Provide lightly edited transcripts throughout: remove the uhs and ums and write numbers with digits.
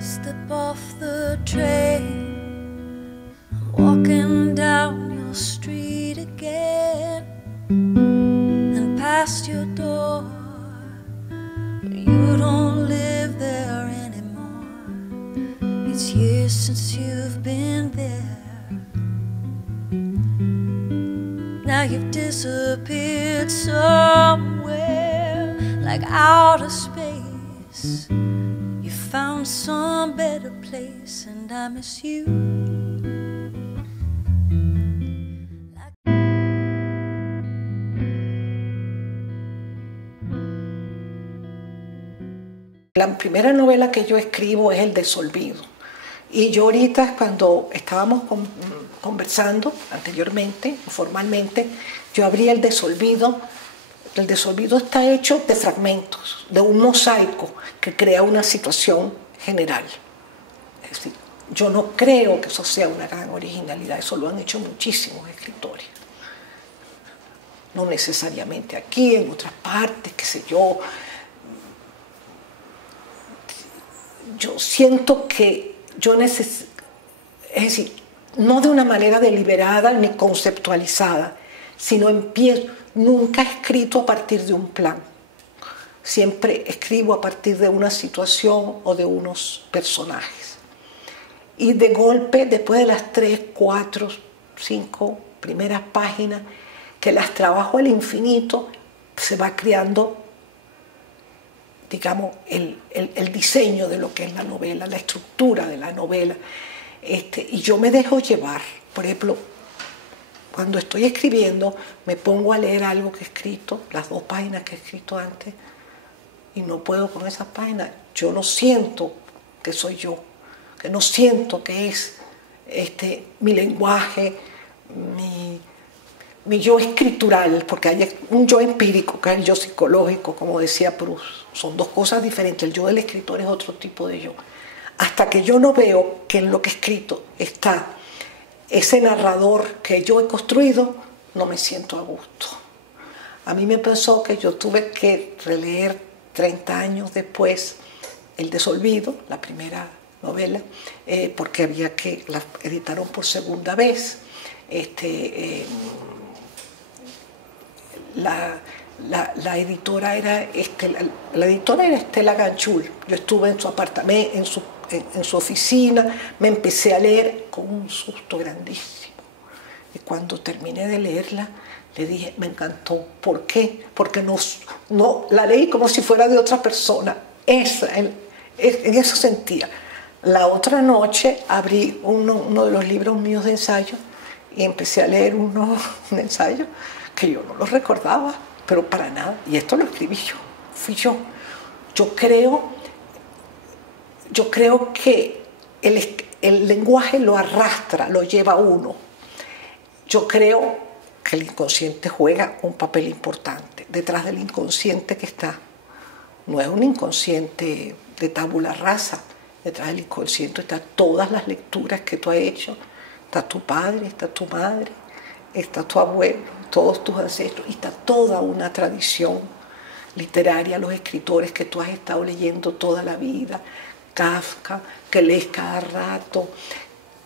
Step off the train, I'm walking down your street again, and past your door, but you don't live there anymore. It's years since you've been there. Now you've disappeared somewhere, like outer space. You found some better place, and I miss you. La primera novela que yo escribo es El Desolvido. Y yo ahorita, cuando estábamos conversando anteriormente, formalmente, yo abrí El Desolvido. El Desolvido está hecho de fragmentos, de un mosaico que crea una situación general. Es decir, yo no creo que eso sea una gran originalidad, eso lo han hecho muchísimos escritores. No necesariamente aquí, en otras partes, qué sé yo. Yo siento que yo necesito, es decir, no de una manera deliberada ni conceptualizada, sino empiezo, nunca he escrito a partir de un plan, siempre escribo a partir de una situación o de unos personajes. Y de golpe, después de las 3, 4, 5 primeras páginas, que las trabajo al infinito, se va creando, digamos, el diseño de lo que es la novela, la estructura de la novela. Y yo me dejo llevar. Por ejemplo, cuando estoy escribiendo, me pongo a leer algo que he escrito, las 2 páginas que he escrito antes, y no puedo con esas páginas. Yo no siento que soy yo, que no siento que es mi lenguaje, mi yo escritural, porque hay un yo empírico, que es el yo psicológico, como decía Proust. Son 2 cosas diferentes. El yo del escritor es otro tipo de yo. Hasta que yo no veo que en lo que he escrito está ese narrador que yo he construido, no me siento a gusto. A mí me pasó que yo tuve que releer 30 años después El Desolvido, la primera novela, porque había que la editaron por segunda vez. La editora era Estela Ganchul. Yo estuve en su apartamento, en su oficina, me empecé a leer con un susto grandísimo. Y cuando terminé de leerla, le dije, me encantó. ¿Por qué? Porque no la leí como si fuera de otra persona. En eso sentía. La otra noche abrí uno de los libros míos de ensayo y empecé a leer un ensayo que yo no lo recordaba, pero para nada. Y esto lo escribí yo, fui yo. Yo creo que el lenguaje lo arrastra, lo lleva a uno. Yo creo que el inconsciente juega un papel importante. Detrás del inconsciente que está, no es un inconsciente de tabula rasa. Detrás del inconsciente están todas las lecturas que tú has hecho. Está tu padre, está tu madre, está tu abuelo, todos tus ancestros, y está toda una tradición literaria, los escritores que tú has estado leyendo toda la vida, Kafka, que lees cada rato,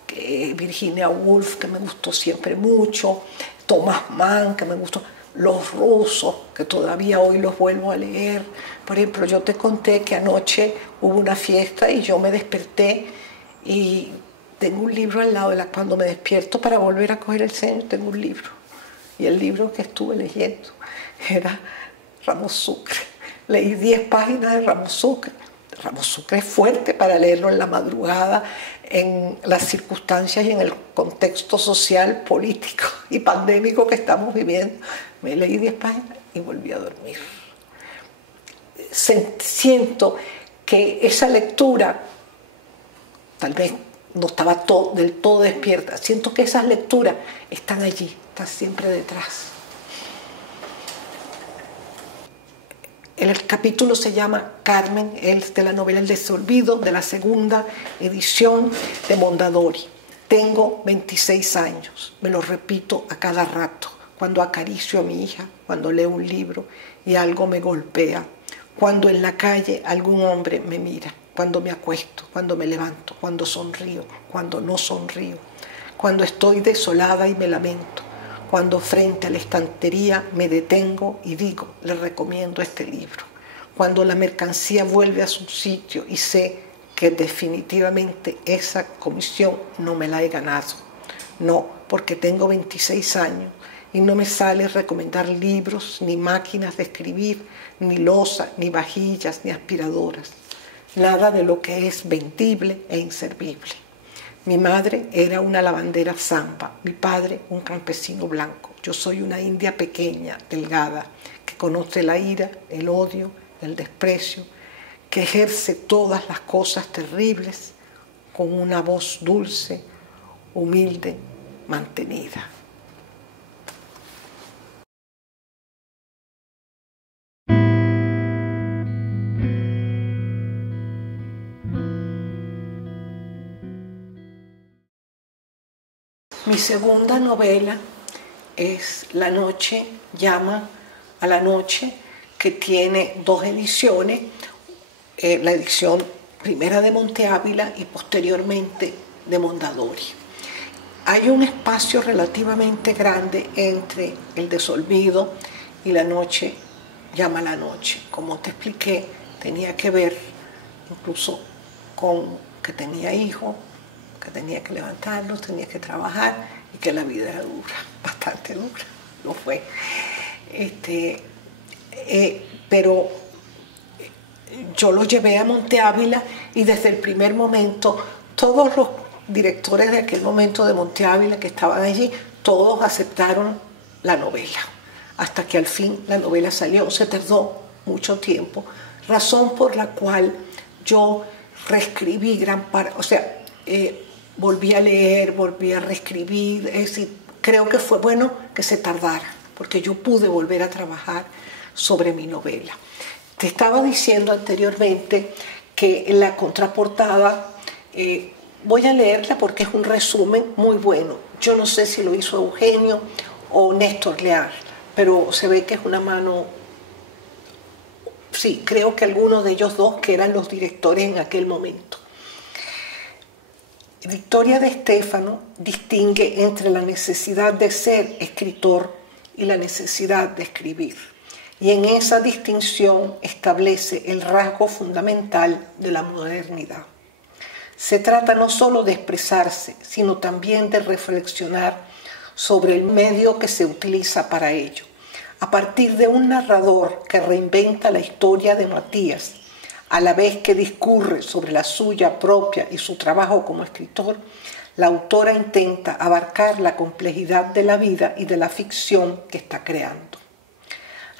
Virginia Woolf, que me gustó siempre mucho, Thomas Mann, que me gustó, los rusos, que todavía hoy los vuelvo a leer. Por ejemplo, yo te conté que anoche hubo una fiesta y yo me desperté y tengo un libro al lado cuando me despierto para volver a coger el sueño, tengo un libro. Y el libro que estuve leyendo era Ramos Sucre. Leí 10 páginas de Ramos Sucre. Ramos Sucre es fuerte para leerlo en la madrugada, en las circunstancias y en el contexto social, político y pandémico que estamos viviendo. Me leí 10 páginas y volví a dormir. Siento que esa lectura, tal vez no estaba del todo despierta, siento que esas lecturas están allí, están siempre detrás. El capítulo se llama Carmen, es de la novela El Desolvido, de la segunda edición de Mondadori. Tengo 26 años, me lo repito a cada rato, cuando acaricio a mi hija, cuando leo un libro y algo me golpea, cuando en la calle algún hombre me mira. cuando me acuesto, cuando me levanto, cuando sonrío, cuando no sonrío, cuando estoy desolada y me lamento, cuando frente a la estantería me detengo y digo, le recomiendo este libro, cuando la mercancía vuelve a su sitio y sé que definitivamente esa comisión no me la he ganado. No, porque tengo 26 años y no me sale recomendar libros, ni máquinas de escribir, ni loza, ni vajillas, ni aspiradoras. Nada de lo que es vendible e inservible. Mi madre era una lavandera zamba, mi padre un campesino blanco. Yo soy una india pequeña, delgada, que conoce la ira, el odio, el desprecio, que ejerce todas las cosas terribles con una voz dulce, humilde, mantenida. Mi segunda novela es La noche llama a la noche, que tiene 2 ediciones, la edición primera de Monte Ávila y posteriormente de Mondadori. Hay un espacio relativamente grande entre El desolvido y La noche llama a la noche. Como te expliqué, tenía que ver incluso con que tenía hijos, que tenía que levantarlos, tenía que trabajar y que la vida era dura, bastante dura, lo fue. Pero yo lo llevé a Monte Ávila y desde el primer momento todos los directores de aquel momento de Monte Ávila que estaban allí, todos aceptaron la novela, hasta que al fin la novela salió. Se tardó mucho tiempo, razón por la cual yo reescribí gran parte, o sea, volví a leer, volví a reescribir, es decir, creo que fue bueno que se tardara, porque yo pude volver a trabajar sobre mi novela. Te estaba diciendo anteriormente que en la contraportada, voy a leerla porque es un resumen muy bueno. Yo no sé si lo hizo Eugenio o Néstor Lear, pero se ve que es una mano, sí, creo que algunos de ellos dos que eran los directores en aquel momento. Victoria de Stefano distingue entre la necesidad de ser escritor y la necesidad de escribir. Y en esa distinción establece el rasgo fundamental de la modernidad. Se trata no solo de expresarse, sino también de reflexionar sobre el medio que se utiliza para ello. A partir de un narrador que reinventa la historia de Matías, a la vez que discurre sobre la suya propia y su trabajo como escritor, la autora intenta abarcar la complejidad de la vida y de la ficción que está creando.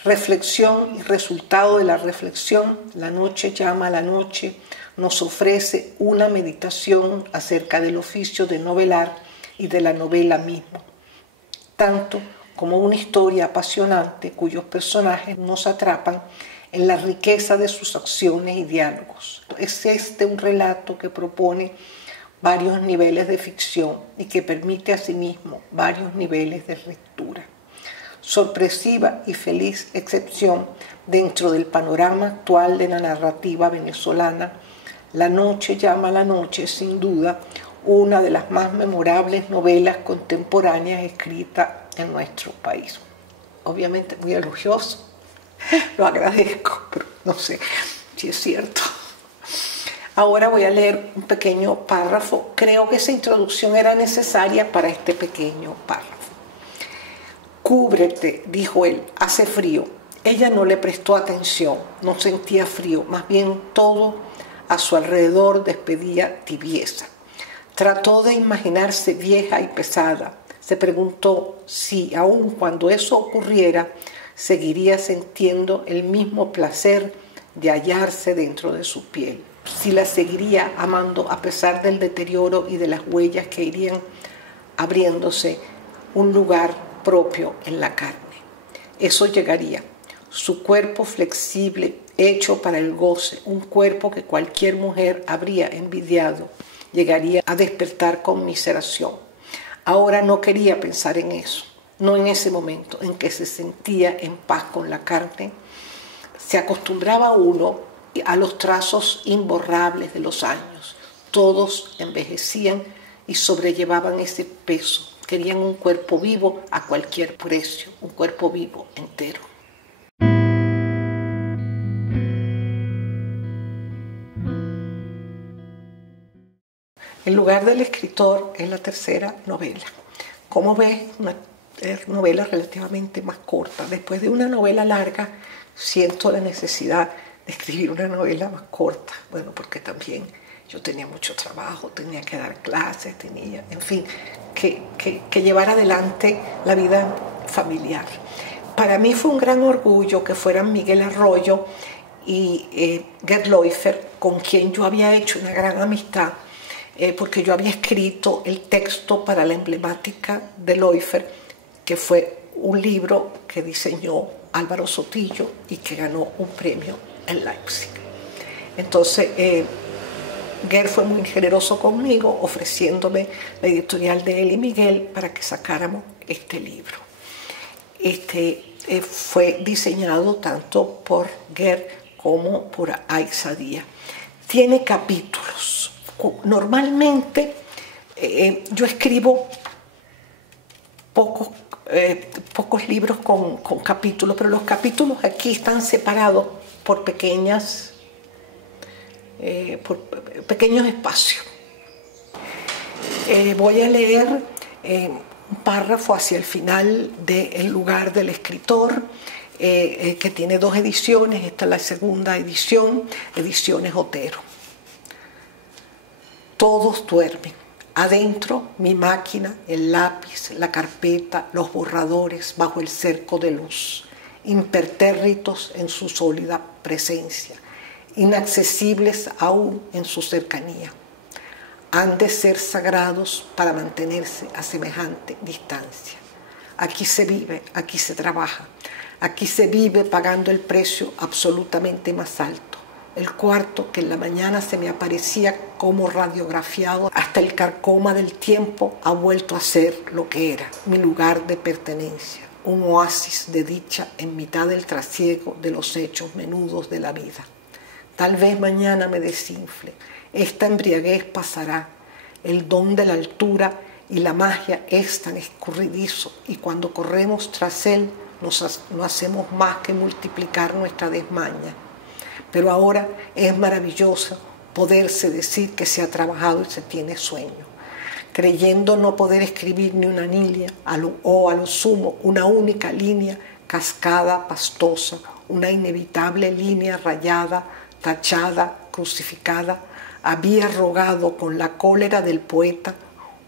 Reflexión y resultado de la reflexión, La noche llama a la noche, nos ofrece una meditación acerca del oficio de novelar y de la novela misma, tanto como una historia apasionante cuyos personajes nos atrapan en la riqueza de sus acciones y diálogos. Es este un relato que propone varios niveles de ficción y que permite asimismo varios niveles de lectura. Sorpresiva y feliz excepción dentro del panorama actual de la narrativa venezolana, La noche llama a la noche es sin duda una de las más memorables novelas contemporáneas escritas en nuestro país. Obviamente muy elogioso, lo agradezco, pero no sé si es cierto. Ahora voy a leer un pequeño párrafo. Creo que esa introducción era necesaria para este pequeño párrafo. Cúbrete, dijo él, hace frío. Ella no le prestó atención, no sentía frío, más bien todo a su alrededor despedía tibieza. Trató de imaginarse vieja y pesada. Se preguntó si, aun cuando eso ocurriera, seguiría sintiendo el mismo placer de hallarse dentro de su piel. Si la seguiría amando a pesar del deterioro y de las huellas que irían abriéndose un lugar propio en la carne. Eso llegaría. Su cuerpo flexible, hecho para el goce, un cuerpo que cualquier mujer habría envidiado, llegaría a despertar conmiseración. Ahora no quería pensar en eso, no en ese momento en que se sentía en paz con la carne. Se acostumbraba uno a los trazos imborrables de los años. Todos envejecían y sobrellevaban ese peso. Querían un cuerpo vivo a cualquier precio, un cuerpo vivo entero. El lugar del escritor es la tercera novela. Como ves, una novela relativamente más corta. Después de una novela larga, siento la necesidad de escribir una novela más corta. Bueno, porque también yo tenía mucho trabajo, tenía que dar clases, tenía, en fin, que llevar adelante la vida familiar. Para mí fue un gran orgullo que fueran Miguel Arroyo y Gerd Leufer, con quien yo había hecho una gran amistad, porque yo había escrito el texto para la emblemática de Leufer, que fue un libro que diseñó Álvaro Sotillo y que ganó un premio en Leipzig. Entonces, Gerd fue muy generoso conmigo, ofreciéndome la editorial de él y Miguel para que sacáramos este libro. Fue diseñado tanto por Gerd como por Aixa Díaz. Tiene capítulos. Normalmente yo escribo pocos libros con capítulos, pero los capítulos aquí están separados por pequeños espacios. Voy a leer un párrafo hacia el final de El lugar del escritor, que tiene 2 ediciones. Esta es la segunda edición, Ediciones Otero. Todos duermen. Adentro, mi máquina, el lápiz, la carpeta, los borradores bajo el cerco de luz, impertérritos en su sólida presencia, inaccesibles aún en su cercanía. Han de ser sagrados para mantenerse a semejante distancia. Aquí se vive, aquí se trabaja, aquí se vive pagando el precio absolutamente más alto. El cuarto que en la mañana se me aparecía como radiografiado hasta el carcoma del tiempo ha vuelto a ser lo que era, mi lugar de pertenencia, un oasis de dicha en mitad del trasiego de los hechos menudos de la vida. Tal vez mañana me desinfle, esta embriaguez pasará, el don de la altura y la magia es tan escurridizo y cuando corremos tras él no hacemos más que multiplicar nuestra desmaña. Pero ahora es maravilloso poderse decir que se ha trabajado y se tiene sueño, creyendo no poder escribir ni una línea, o a lo sumo una única línea, cascada, pastosa, una inevitable línea rayada, tachada, crucificada, había rogado con la cólera del poeta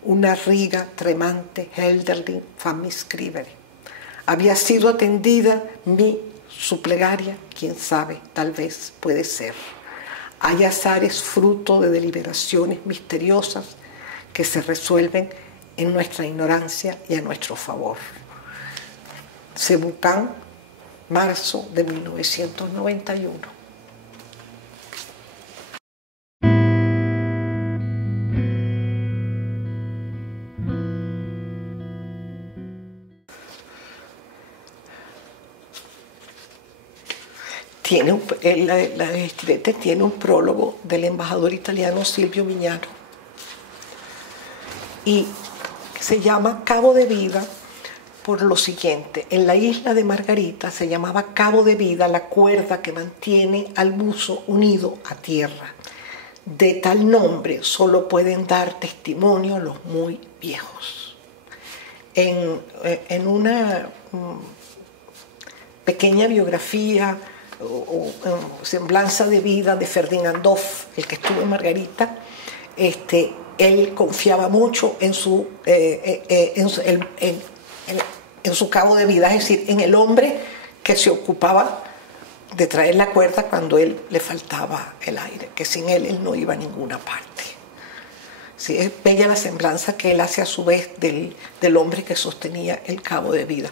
una riga tremante, Helderling fammi scrivere. Había sido atendida su plegaria, quién sabe, tal vez puede ser. Hay azares fruto de deliberaciones misteriosas que se resuelven en nuestra ignorancia y a nuestro favor. Sebucán, marzo de 1991. La Estilete tiene un prólogo del embajador italiano Silvio Mignano y se llama Cabo de Vida por lo siguiente: en la isla de Margarita se llamaba Cabo de Vida la cuerda que mantiene al buzo unido a tierra. De tal nombre solo pueden dar testimonio los muy viejos. En una pequeña biografía o semblanza de vida de Ferdinandov, el que estuvo en Margarita, él confiaba mucho en su cabo de vida, es decir, en el hombre que se ocupaba de traer la cuerda cuando él le faltaba el aire, que sin él no iba a ninguna parte. Sí, es bella la semblanza que él hace a su vez del hombre que sostenía el cabo de vida.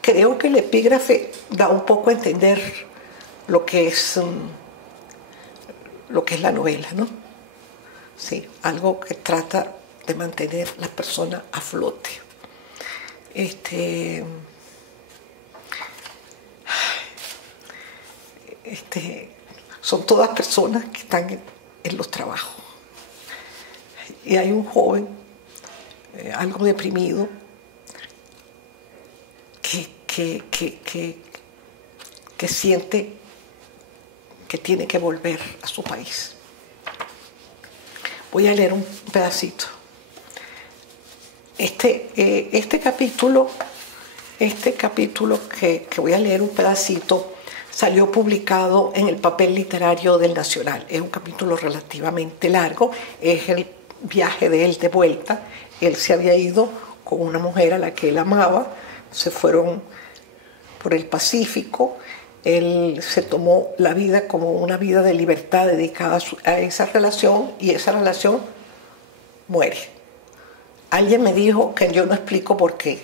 Creo que el epígrafe da un poco a entender lo que es la novela, ¿no? Sí, algo que trata de mantener la persona a flote. son todas personas que están en los trabajos. Y hay un joven, algo deprimido, que siente que tiene que volver a su país. Voy a leer un pedacito. Este capítulo que voy a leer un pedacito salió publicado en el papel literario del Nacional. Es un capítulo relativamente largo, es el viaje de él de vuelta. Él se había ido con una mujer a la que él amaba, se fueron por el Pacífico. Él se tomó la vida como una vida de libertad dedicada a esa relación, y esa relación muere. Alguien me dijo que yo no explico por qué.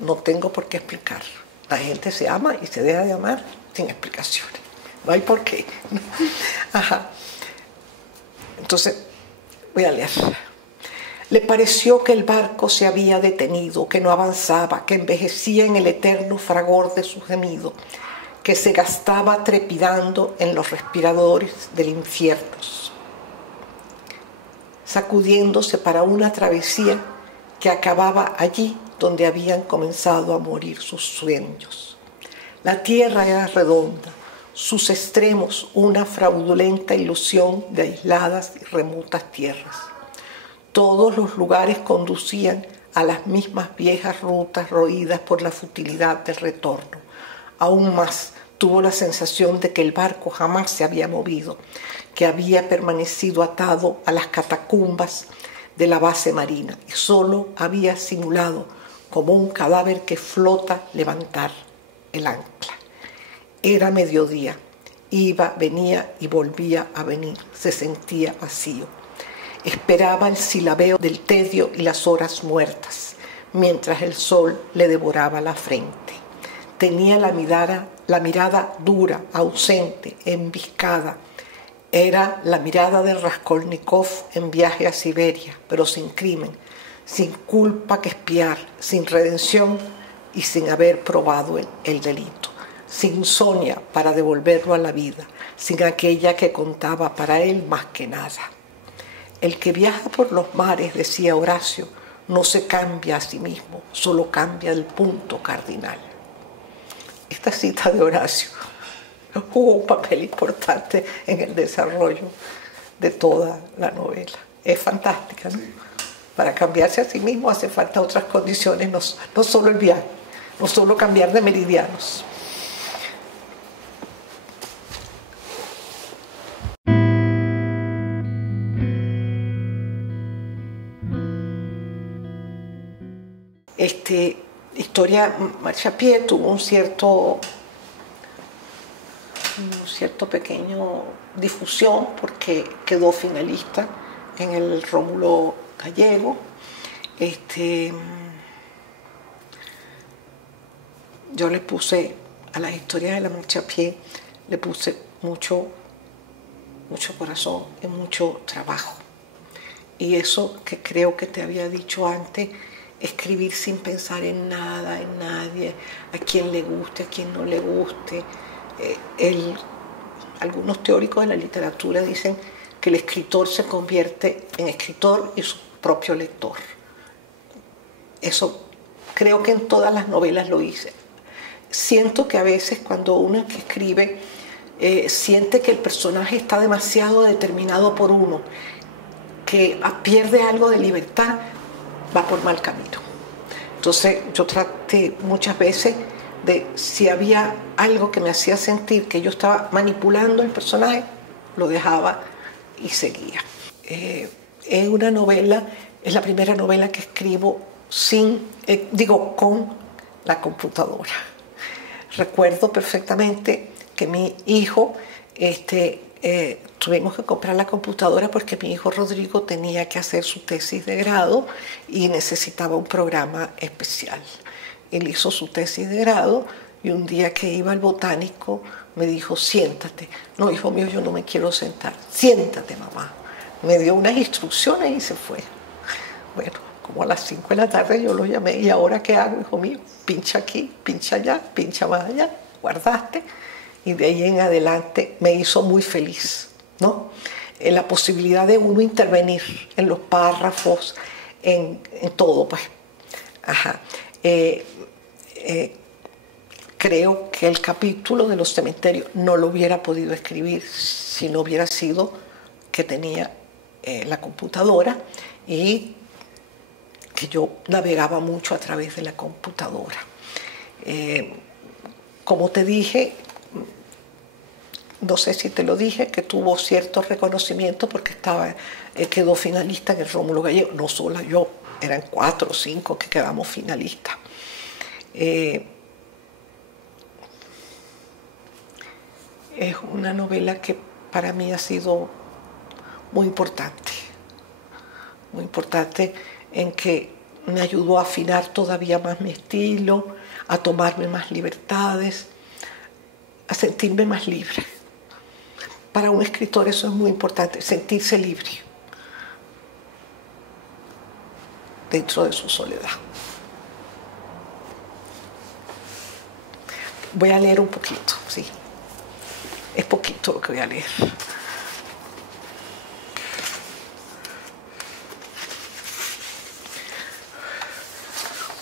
No tengo por qué explicar. La gente se ama y se deja de amar sin explicaciones. No hay por qué. Ajá. Entonces, voy a leer. Le pareció que el barco se había detenido, que no avanzaba, que envejecía en el eterno fragor de su gemido, que se gastaba trepidando en los respiradores del infierno, sacudiéndose para una travesía que acababa allí donde habían comenzado a morir sus sueños. La tierra era redonda, sus extremos una fraudulenta ilusión de aisladas y remotas tierras. Todos los lugares conducían a las mismas viejas rutas roídas por la futilidad del retorno. Aún más, tuvo la sensación de que el barco jamás se había movido, que había permanecido atado a las catacumbas de la base marina y solo había simulado como un cadáver que flota levantar el ancla. Era mediodía, iba, venía y volvía a venir, se sentía vacío. Esperaba el silabeo del tedio y las horas muertas, mientras el sol le devoraba la frente. Tenía la mirada dura, ausente, embiscada. Era la mirada de Raskolnikov en viaje a Siberia, pero sin crimen, sin culpa que expiar, sin redención y sin haber probado el delito, sin Sonia para devolverlo a la vida, sin aquella que contaba para él más que nada. El que viaja por los mares, decía Horacio, no se cambia a sí mismo, solo cambia el punto cardinal. Esta cita de Horacio jugó un papel importante en el desarrollo de toda la novela. Es fantástica, ¿no? Para cambiarse a sí mismo hace falta otras condiciones, no solo el viaje, no solo cambiar de meridianos. Historia Marchapié tuvo un cierto pequeño difusión porque quedó finalista en el Rómulo Gallego. Yo le puse a las historias de la Marchapié, le puse mucho corazón y mucho trabajo. Y eso que creo que te había dicho antes, escribir sin pensar en nada, en nadie, a quien le guste, a quien no le guste. Algunos teóricos de la literatura dicen que el escritor se convierte en escritor y su propio lector. Eso creo que en todas las novelas lo hice. Siento que a veces cuando uno que escribe siente que el personaje está demasiado determinado por uno, que pierde algo de libertad, va por mal camino. Entonces yo traté muchas veces de, si había algo que me hacía sentir que yo estaba manipulando el personaje, lo dejaba y seguía. Es una novela, es la primera novela que escribo con la computadora. Recuerdo perfectamente que mi hijo, tuvimos que comprar la computadora porque mi hijo Rodrigo tenía que hacer su tesis de grado y necesitaba un programa especial. Él hizo su tesis de grado y un día que iba al botánico me dijo, siéntate. No, hijo mío, yo no me quiero sentar. Siéntate, mamá. Me dio unas instrucciones y se fue. Bueno, como a las 5 de la tarde yo lo llamé, ¿y ahora qué hago, hijo mío? Pincha aquí, pincha allá, pincha más allá. Guardaste. y de ahí en adelante me hizo muy feliz, ¿no? La posibilidad de uno intervenir en los párrafos, en todo, pues. Ajá. Creo que el capítulo de los cementerios no lo hubiera podido escribir si no hubiera sido que tenía la computadora y que yo navegaba mucho a través de la computadora. Como te dije, no sé si te lo dije, que tuvo cierto reconocimiento porque quedó finalista en el Rómulo Gallego. No solo yo, eran 4 o 5 que quedamos finalistas. Es una novela que para mí ha sido muy importante en que me ayudó a afinar todavía más mi estilo, a tomarme más libertades, a sentirme más libre. Para un escritor eso es muy importante, sentirse libre dentro de su soledad. Voy a leer un poquito, sí. Es poquito lo que voy a leer.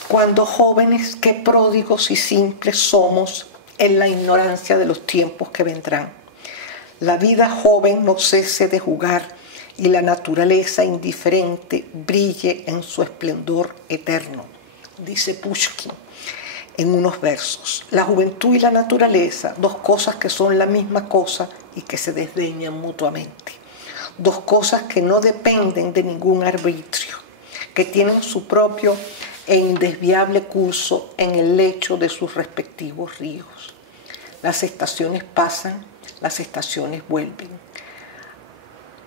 Cuando jóvenes, qué pródigos y simples somos en la ignorancia de los tiempos que vendrán. La vida joven no cese de jugar y la naturaleza indiferente brille en su esplendor eterno, dice Pushkin en unos versos. La juventud y la naturaleza, dos cosas que son la misma cosa y que se desdeñan mutuamente. Dos cosas que no dependen de ningún arbitrio, que tienen su propio e indesviable curso en el lecho de sus respectivos ríos. Las estaciones pasan, las estaciones vuelven.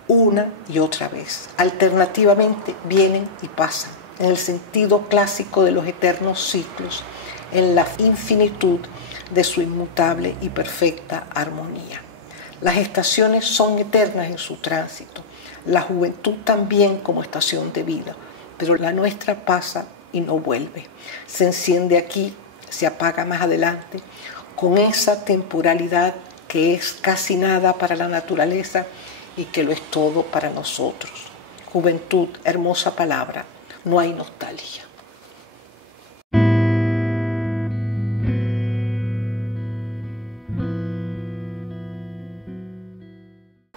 Una y otra vez, alternativamente vienen y pasan, en el sentido clásico de los eternos ciclos, en la infinitud de su inmutable y perfecta armonía. Las estaciones son eternas en su tránsito, la juventud también como estación de vida, pero la nuestra pasa y no vuelve. Se enciende aquí, se apaga más adelante, con esa temporalidad que es casi nada para la naturaleza y que lo es todo para nosotros. Juventud, hermosa palabra, no hay nostalgia.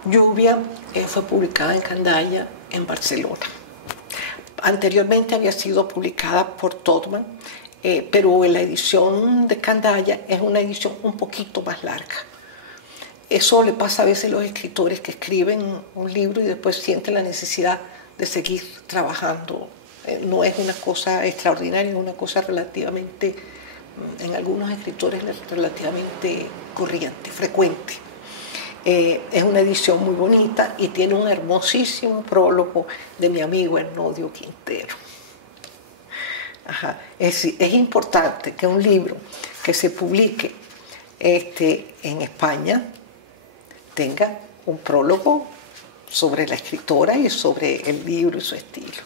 Lluvia fue publicada en Candaya, en Barcelona. Anteriormente había sido publicada por Todman, pero la edición de Candaya es una edición un poquito más larga. Eso le pasa a veces a los escritores que escriben un libro y después sienten la necesidad de seguir trabajando. No es una cosa extraordinaria, es una cosa relativamente, en algunos escritores, relativamente corriente, frecuente. Es una edición muy bonita y tiene un hermosísimo prólogo de mi amigo Hernodio Quintero. Ajá. Es importante que un libro que se publique en España tenga un prólogo sobre la escritora y sobre el libro y su estilo.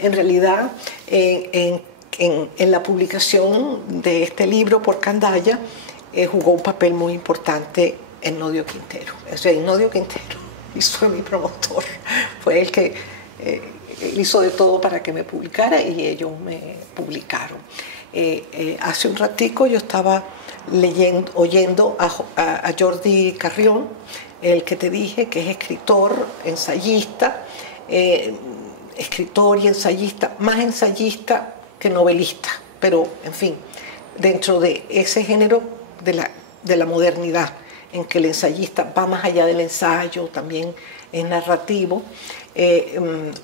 En realidad, en la publicación de este libro por Candaya jugó un papel muy importante Hernodio Quintero. O sea, Hernodio Quintero fue mi promotor, fue el que hizo de todo para que me publicara y ellos me publicaron. Hace un ratico yo estaba oyendo a Jordi Carrión, el que te dije que es escritor, ensayista, escritor y ensayista, más ensayista que novelista, pero en fin, dentro de ese género de la modernidad, en que el ensayista va más allá del ensayo, también es narrativo.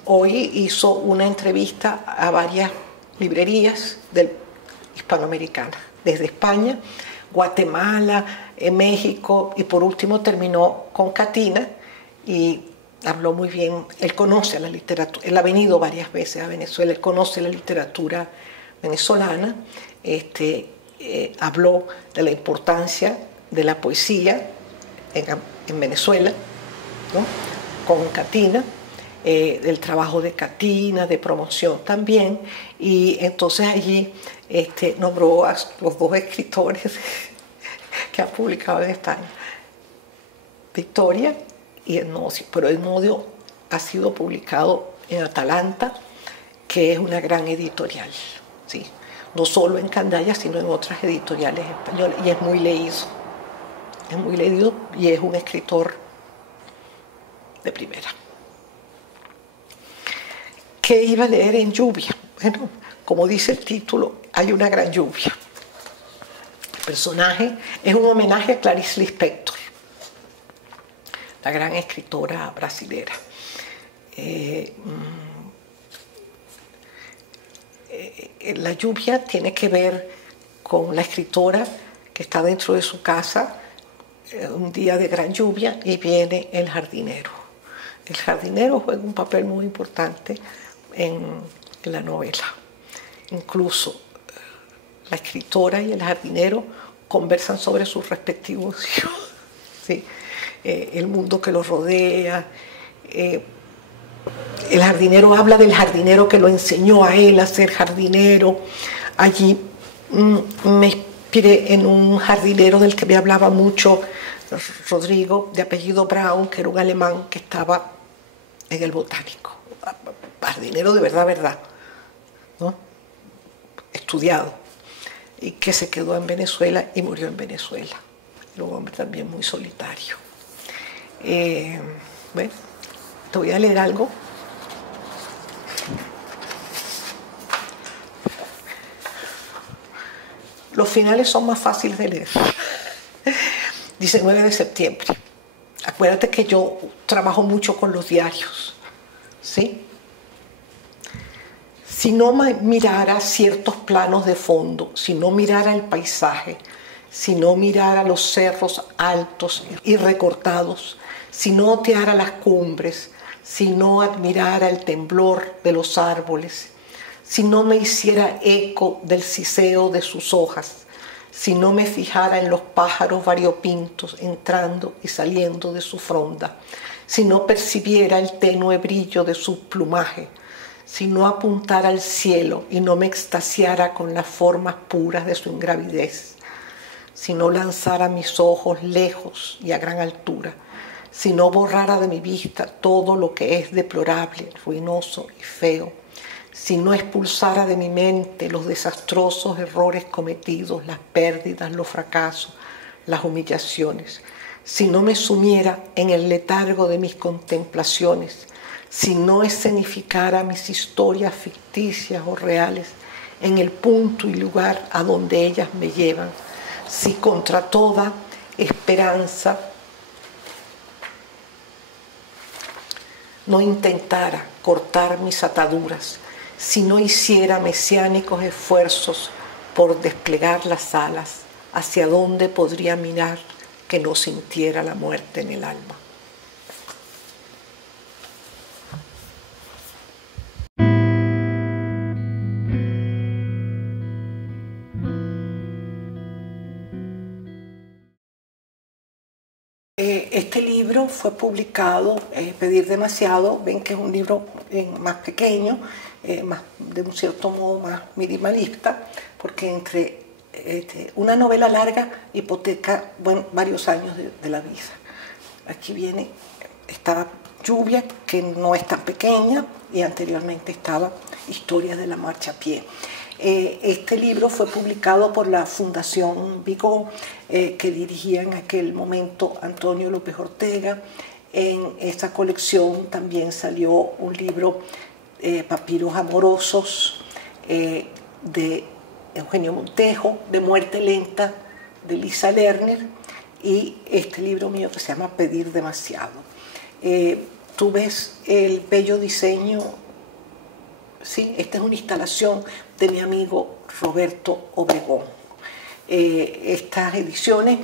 Hoy hizo una entrevista a varias librerías hispanoamericanas, desde España, Guatemala, México, y por último terminó con Catina y habló muy bien. Él conoce la literatura, él ha venido varias veces a Venezuela, él conoce la literatura venezolana, habló de la importancia de la poesía en Venezuela, ¿no? Con Catina, del trabajo de Catina, de promoción también, y entonces allí nombró a los dos escritores que ha publicado en España. Victoria y Etnodio, pero Etnodio ha sido publicado en Atalanta, que es una gran editorial, ¿sí? No solo en Candaya, sino en otras editoriales españolas, y es muy leído y es un escritor de primera. ¿Qué iba a leer en lluvia? Bueno, como dice el título, hay una gran lluvia. El personaje es un homenaje a Clarice Lispector, la gran escritora brasilera. La lluvia tiene que ver con la escritora que está dentro de su casa un día de gran lluvia y viene el jardinero. El jardinero juega un papel muy importante en la novela. Incluso la escritora y el jardinero conversan sobre sus respectivos hijos, ¿sí? El mundo que los rodea. El jardinero habla del jardinero que lo enseñó a él a ser jardinero. Allí me inspiré en un jardinero del que me hablaba mucho Rodrigo, de apellido Brown, que era un alemán que estaba en el Botánico. Jardinero de verdad, ¿no? Estudiado, y que se quedó en Venezuela y murió en Venezuela. Era un hombre también muy solitario. Bueno, te voy a leer algo. Los finales son más fáciles de leer. 19 de septiembre. Acuérdate que yo trabajo mucho con los diarios, ¿sí? Si no mirara ciertos planos de fondo, si no mirara el paisaje, si no mirara los cerros altos y recortados, si no oteara las cumbres, si no admirara el temblor de los árboles, si no me hiciera eco del siseo de sus hojas, si no me fijara en los pájaros variopintos entrando y saliendo de su fronda, si no percibiera el tenue brillo de su plumaje, si no apuntara al cielo y no me extasiara con las formas puras de su ingravidez, si no lanzara mis ojos lejos y a gran altura, si no borrara de mi vista todo lo que es deplorable, ruinoso y feo, si no expulsara de mi mente los desastrosos errores cometidos, las pérdidas, los fracasos, las humillaciones, si no me sumiera en el letargo de mis contemplaciones, si no escenificara mis historias ficticias o reales en el punto y lugar a donde ellas me llevan, si contra toda esperanza no intentara cortar mis ataduras, si no hiciera mesiánicos esfuerzos por desplegar las alas, hacia dónde podría mirar que no sintiera la muerte en el alma. Este libro fue publicado, Pedir demasiado, ven que es un libro más pequeño, más, de un cierto modo más minimalista, porque entre una novela larga hipoteca varios años de la vida. Aquí viene esta lluvia, que no es tan pequeña, y anteriormente estaba Historias de la marcha a pie. Este libro fue publicado por la Fundación Vigo, que dirigía en aquel momento Antonio López Ortega. En esta colección también salió un libro, Papiros amorosos, de Eugenio Montejo, de Muerte lenta, de Lisa Lerner, y este libro mío que se llama Pedir demasiado. Tú ves el bello diseño. Sí, esta es una instalación de mi amigo Roberto Obregón. Estas ediciones,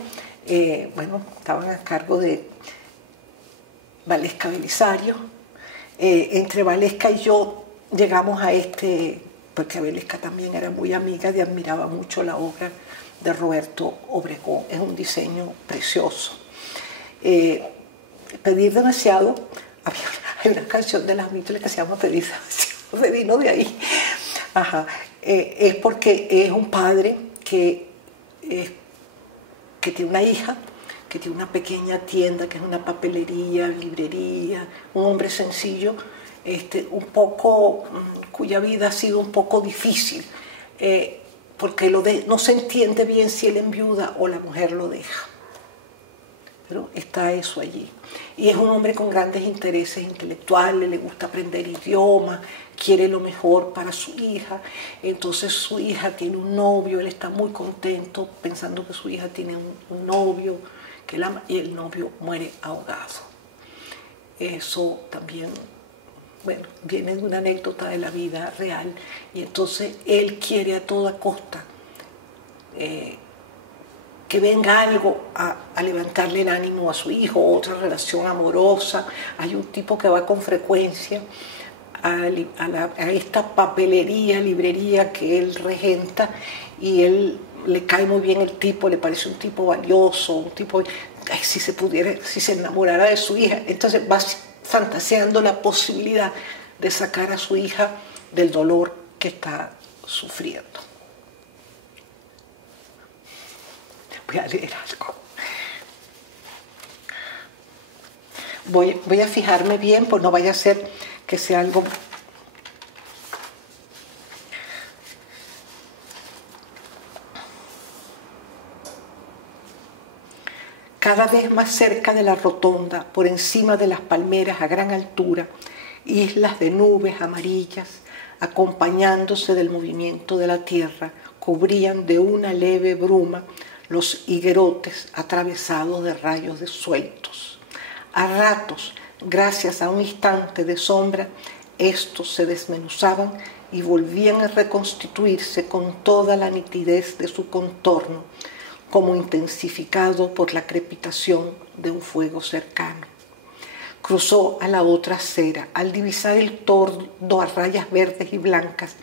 bueno, estaban a cargo de Valesca Belisario. Entre Valesca y yo llegamos a porque Valesca también era muy amiga y admiraba mucho la obra de Roberto Obregón. Es un diseño precioso. Pedir demasiado, hay una canción de las Beatles que se llama Pedir demasiado. Se vino de ahí. Ajá. Es porque es un padre que que tiene una hija, que tiene una pequeña tienda, que es una papelería, librería, un hombre sencillo, cuya vida ha sido un poco difícil, porque no se entiende bien si él enviuda o la mujer lo deja. Pero está eso allí. Y es un hombre con grandes intereses intelectuales, le gusta aprender idiomas, quiere lo mejor para su hija. Entonces su hija tiene un novio, él está muy contento pensando que su hija tiene un novio que la ama, y el novio muere ahogado. Eso también, bueno, viene de una anécdota de la vida real, y entonces él quiere a toda costa que venga algo a levantarle el ánimo a su hijo, otra relación amorosa. Hay un tipo que va con frecuencia a esta papelería, librería que él regenta, y él le cae muy bien el tipo, le parece un tipo valioso, un tipo, si se enamorara de su hija. Entonces va fantaseando la posibilidad de sacar a su hija del dolor que está sufriendo. Voy a leer algo. Voy a fijarme bien, pues no vaya a ser que sea algo... Cada vez más cerca de la rotonda, por encima de las palmeras a gran altura, islas de nubes amarillas, acompañándose del movimiento de la tierra, cubrían de una leve bruma los higuerotes atravesados de rayos sueltos. A ratos, gracias a un instante de sombra, estos se desmenuzaban y volvían a reconstituirse con toda la nitidez de su contorno, como intensificado por la crepitación de un fuego cercano. Cruzó a la otra acera. Al divisar el tordo a rayas verdes y blancas,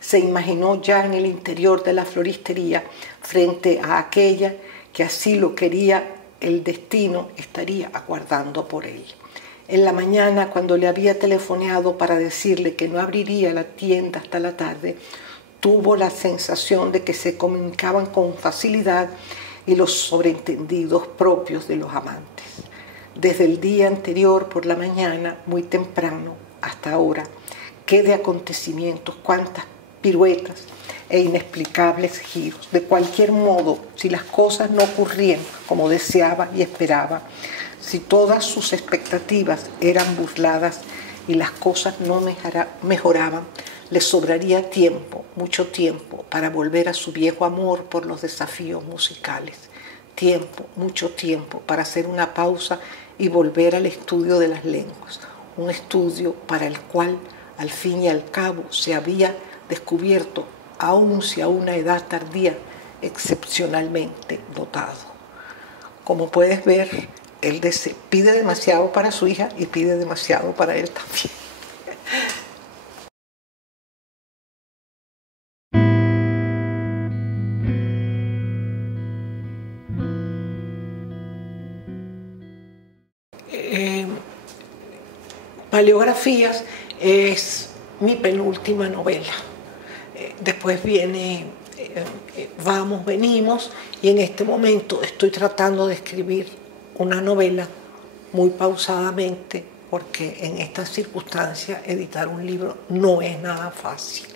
se imaginó ya en el interior de la floristería, frente a aquella que así lo quería el destino, estaría aguardando por él. En la mañana, cuando le había telefoneado para decirle que no abriría la tienda hasta la tarde, tuvo la sensación de que se comunicaban con facilidad y los sobreentendidos propios de los amantes. Desde el día anterior por la mañana, muy temprano, hasta ahora, qué de acontecimientos, cuántas piruetas e inexplicables giros. De cualquier modo, si las cosas no ocurrían como deseaba y esperaba, si todas sus expectativas eran burladas y las cosas no mejoraban, le sobraría tiempo, mucho tiempo, para volver a su viejo amor por los desafíos musicales. Tiempo, mucho tiempo, para hacer una pausa y volver al estudio de las lenguas. Un estudio para el cual, al fin y al cabo, se había descubierto, aun si a una edad tardía, excepcionalmente dotado. Como puedes ver, él pide demasiado para su hija y pide demasiado para él también. Paleografías es mi penúltima novela. Después viene Vamos, venimos, y en este momento estoy tratando de escribir una novela muy pausadamente, porque en estas circunstancias editar un libro no es nada fácil.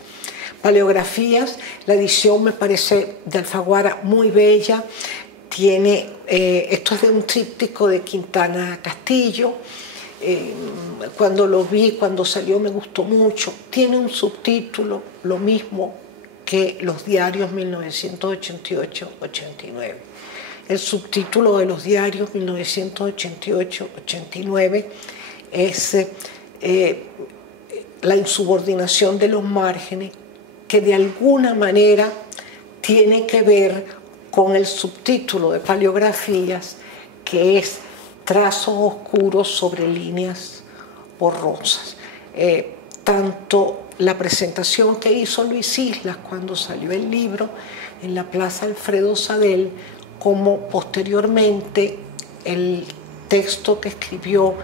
Paleografías, la edición me parece de Alfaguara muy bella. Tiene, esto es de un tríptico de Quintana Castillo. Cuando lo vi, cuando salió, me gustó mucho. Tiene un subtítulo, lo mismo que los diarios 1988-89. El subtítulo de los diarios 1988-89 es la insubordinación de los márgenes, que de alguna manera tiene que ver con el subtítulo de Paleografías, que es trazos oscuros sobre líneas borrosas. Tanto la presentación que hizo Luis Islas cuando salió el libro en la Plaza Alfredo Sadel, como posteriormente el texto que escribió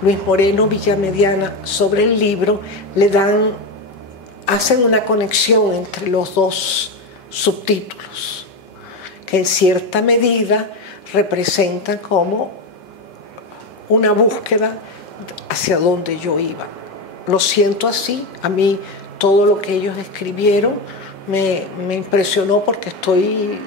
Luis Moreno Villamediana sobre el libro, hacen una conexión entre los dos subtítulos, que en cierta medida representan como una búsqueda hacia donde yo iba. Lo siento así. A mí todo lo que ellos escribieron me impresionó porque estoy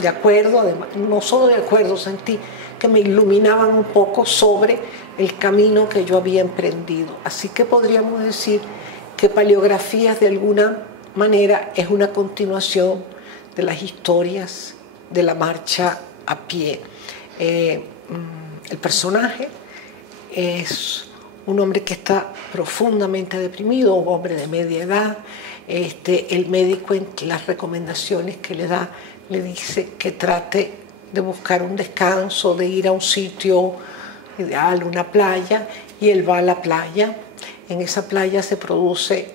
de acuerdo, además, no solo de acuerdo, sentí que me iluminaban un poco sobre el camino que yo había emprendido. Así que podríamos decir que Paleografías de alguna manera es una continuación de las historias de la marcha a pie. El personaje es un hombre que está profundamente deprimido, un hombre de media edad. El médico, en las recomendaciones que le da, le dice que trate de buscar un descanso, de ir a un sitio ideal, una playa, y él va a la playa. En esa playa se produce,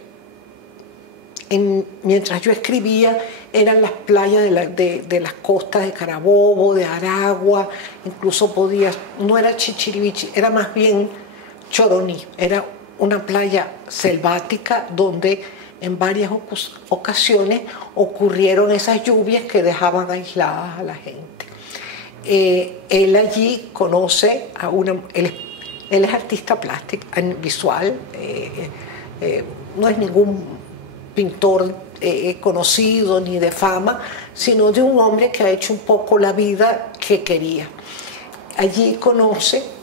mientras yo escribía, eran las playas de las costas de Carabobo, de Aragua, incluso no era Chichiriviche, era más bien Choroní, era una playa selvática donde en varias ocasiones ocurrieron esas lluvias que dejaban aisladas a la gente. Él allí conoce a él es artista plástico, visual, no es ningún pintor conocido ni de fama, sino de un hombre que ha hecho un poco la vida que quería. Allí conoce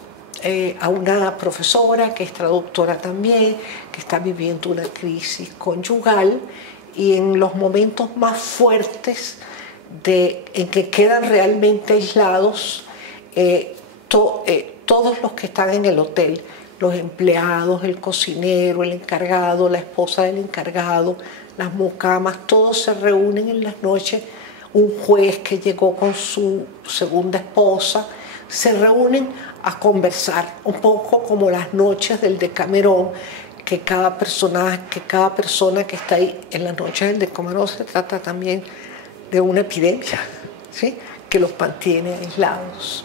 a una profesora que es traductora también, que está viviendo una crisis conyugal, y en los momentos más fuertes en que quedan realmente aislados todos los que están en el hotel, los empleados, el cocinero, el encargado, la esposa del encargado, las mucamas, todos se reúnen en las noches. Un juez que llegó con su segunda esposa, se reúnen a conversar, un poco como las noches del Decamerón, que cada persona que está ahí en las noches del Decamerón se trata también de una epidemia, ¿sí?, que los mantiene aislados.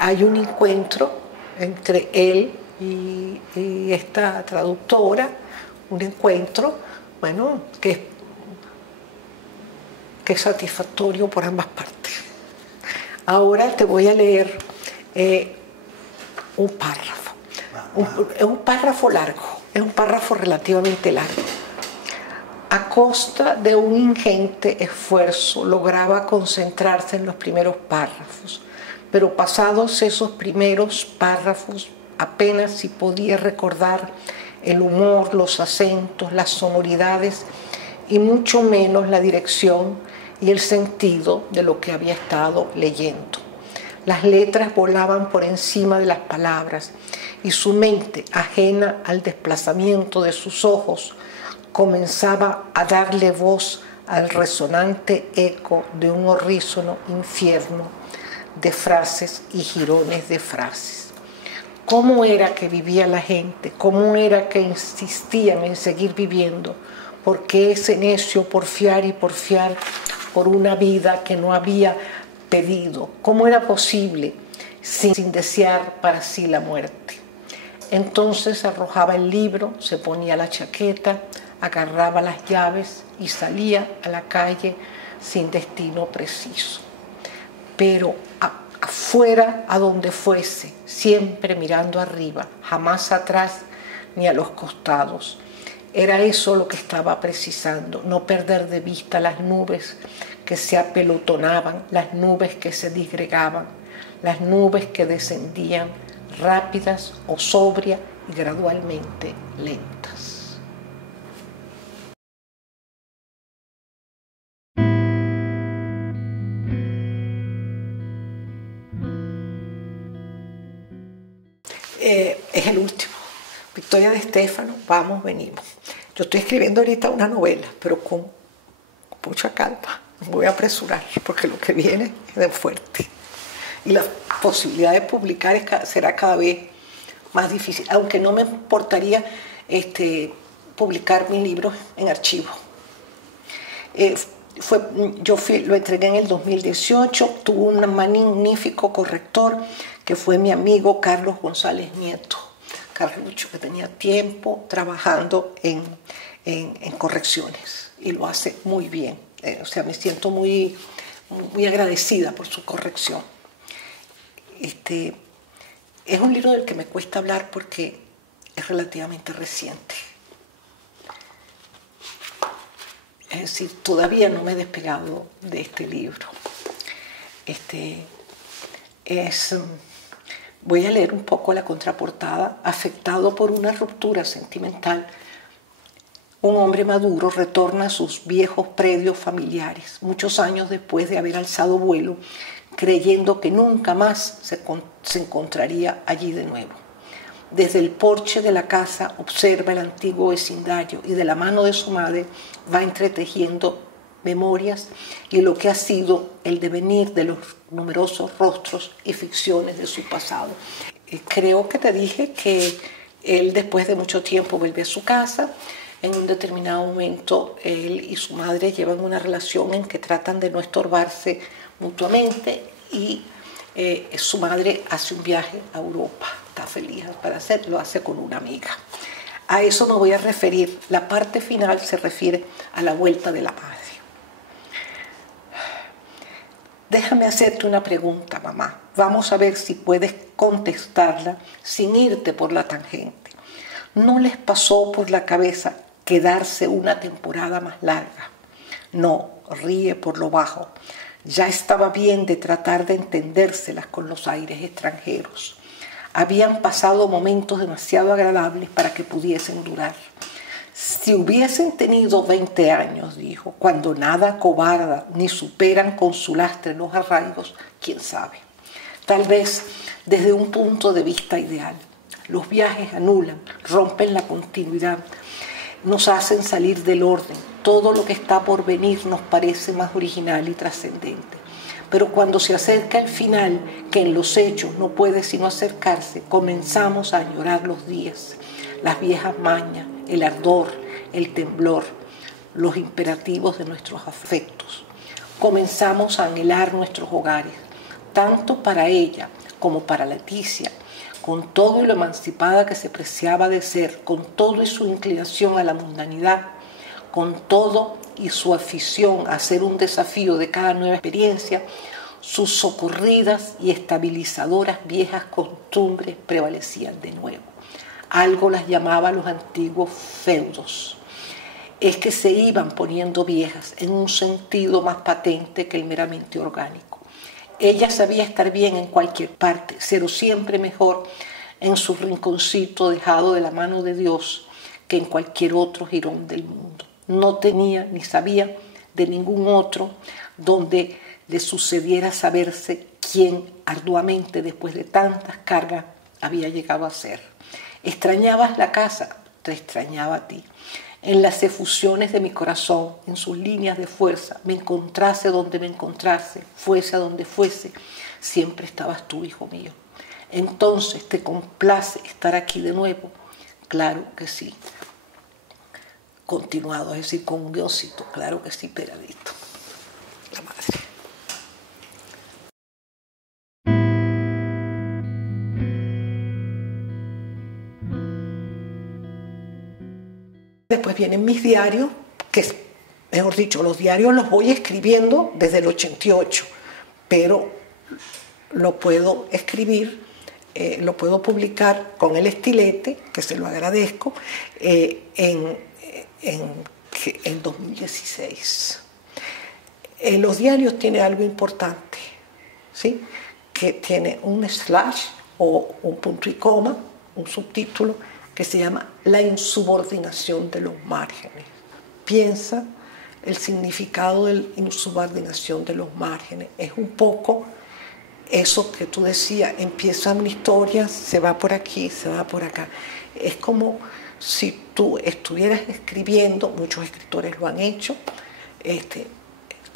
Hay un encuentro entre él y esta traductora, un encuentro, bueno, que es satisfactorio por ambas partes. Ahora te voy a leer un párrafo. Es un párrafo largo, es un párrafo relativamente largo. A costa de un ingente esfuerzo lograba concentrarse en los primeros párrafos, pero pasados esos primeros párrafos apenas si podía recordar el humor, los acentos, las sonoridades y mucho menos la dirección y el sentido de lo que había estado leyendo. Las letras volaban por encima de las palabras y su mente, ajena al desplazamiento de sus ojos, comenzaba a darle voz al resonante eco de un horrísono infierno de frases y jirones de frases. ¿Cómo era que vivía la gente? ¿Cómo era que insistían en seguir viviendo? ¿Por qué ese necio porfiar y porfiar por una vida que no había pedido? ¿Cómo era posible sin desear para sí la muerte? Entonces arrojaba el libro, se ponía la chaqueta, agarraba las llaves y salía a la calle sin destino preciso. Pero afuera, a donde fuese, siempre mirando arriba, jamás atrás ni a los costados. Era eso lo que estaba precisando, no perder de vista las nubes que se apelotonaban, las nubes que se disgregaban, las nubes que descendían rápidas o sobrias y gradualmente lentas. Es el último. Victoria de Stefano, vamos, venimos. Yo estoy escribiendo ahorita una novela, pero con mucha calma. Me voy a apresurar porque lo que viene es de fuerte. Y la posibilidad de publicar será cada vez más difícil, aunque no me importaría publicar mi libro en archivo. Lo entregué en el 2018, tuvo un magnífico corrector que fue mi amigo Carlos González Nieto, Carlucho, que tenía tiempo trabajando en correcciones y lo hace muy bien. O sea, me siento muy muy agradecida por su corrección. Es un libro del que me cuesta hablar porque es relativamente reciente. Es decir, todavía no me he despegado de este libro. Voy a leer un poco la contraportada. Afectado por una ruptura sentimental, un hombre maduro retorna a sus viejos predios familiares, muchos años después de haber alzado vuelo, creyendo que nunca más se encontraría allí de nuevo. Desde el porche de la casa observa el antiguo vecindario y de la mano de su madre va entretejiendo memorias y lo que ha sido el devenir de los numerosos rostros y ficciones de su pasado. Creo que te dije que él, después de mucho tiempo, vuelve a su casa. En un determinado momento él y su madre llevan una relación en que tratan de no estorbarse mutuamente y su madre hace un viaje a Europa, está feliz para hacerlo, lo hace con una amiga. A eso me voy a referir. La parte final se refiere a la vuelta de la madre. Déjame hacerte una pregunta, mamá. Vamos a ver si puedes contestarla sin irte por la tangente. ¿No les pasó por la cabeza quedarse una temporada más larga? No, ríe por lo bajo. Ya estaba bien de tratar de entendérselas con los aires extranjeros. Habían pasado momentos demasiado agradables para que pudiesen durar. Si hubiesen tenido 20 años, dijo, cuando nada cobarda ni superan con su lastre los arraigos, quién sabe. Tal vez desde un punto de vista ideal. Los viajes anulan, rompen la continuidad, nos hacen salir del orden. Todo lo que está por venir nos parece más original y trascendente. Pero cuando se acerca el final, que en los hechos no puede sino acercarse, comenzamos a añorar los días, las viejas mañas, el ardor, el temblor, los imperativos de nuestros afectos. Comenzamos a anhelar nuestros hogares, tanto para ella como para Leticia, con todo y lo emancipada que se preciaba de ser, con todo y su inclinación a la mundanidad, con todo y su afición a hacer un desafío de cada nueva experiencia, sus socorridas y estabilizadoras viejas costumbres prevalecían de nuevo. Algo las llamaba los antiguos feudos. Es que se iban poniendo viejas en un sentido más patente que el meramente orgánico. Ella sabía estar bien en cualquier parte, pero siempre mejor en su rinconcito dejado de la mano de Dios que en cualquier otro jirón del mundo. No tenía ni sabía de ningún otro donde le sucediera saberse quién arduamente después de tantas cargas había llegado a ser. Extrañabas la casa, te extrañaba a ti. En las efusiones de mi corazón, en sus líneas de fuerza, me encontrase donde me encontrase, fuese a donde fuese, siempre estabas tú, hijo mío. Entonces, ¿te complace estar aquí de nuevo? Claro que sí. Continuado, es decir, con un guioncito, claro que sí, pegadito. La madre. Después vienen mis diarios, que, mejor dicho, los diarios los voy escribiendo desde el 88, pero lo puedo escribir, lo puedo publicar con el estilete, que se lo agradezco, en 2016. Los diarios tienen algo importante, ¿sí? Que tiene un slash o un punto y coma, un subtítulo, que se llama La insubordinación de los márgenes. Piensa el significado de la insubordinación de los márgenes. Es un poco eso que tú decías, empieza una historia, se va por aquí, se va por acá. Es como si tú estuvieras escribiendo, muchos escritores lo han hecho.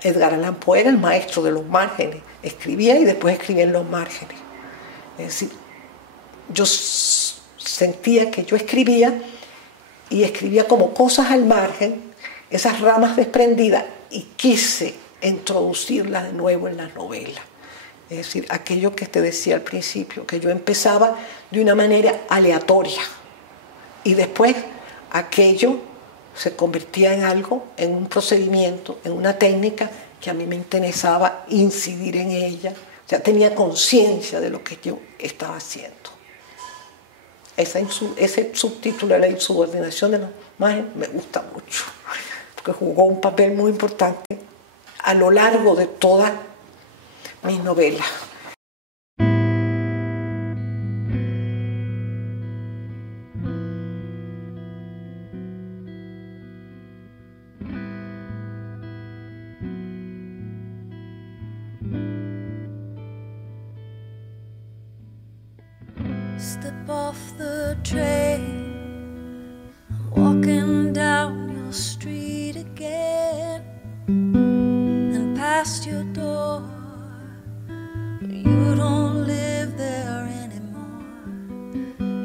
Edgar Allan Poe era el maestro de los márgenes, escribía y después escribía en los márgenes. Es decir, yo sentía que yo escribía y escribía como cosas al margen, esas ramas desprendidas, y quise introducirlas de nuevo en las novelas. Es decir, aquello que te decía al principio, que yo empezaba de una manera aleatoria y después aquello se convertía en algo, en un procedimiento, en una técnica que a mí me interesaba incidir en ella. O sea, tenía conciencia de lo que yo estaba haciendo. Ese subtítulo de la insubordinación de la imagen me gusta mucho, porque jugó un papel muy importante a lo largo de todas mis novelas. Step off the train, I'm walking down your street again, and past your door, but you don't live there anymore.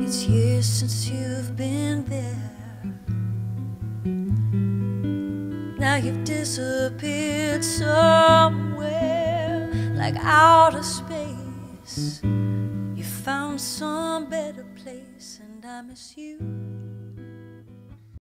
It's years since you've been there. Now you've disappeared somewhere, like outer space. Found some better place, and I miss you.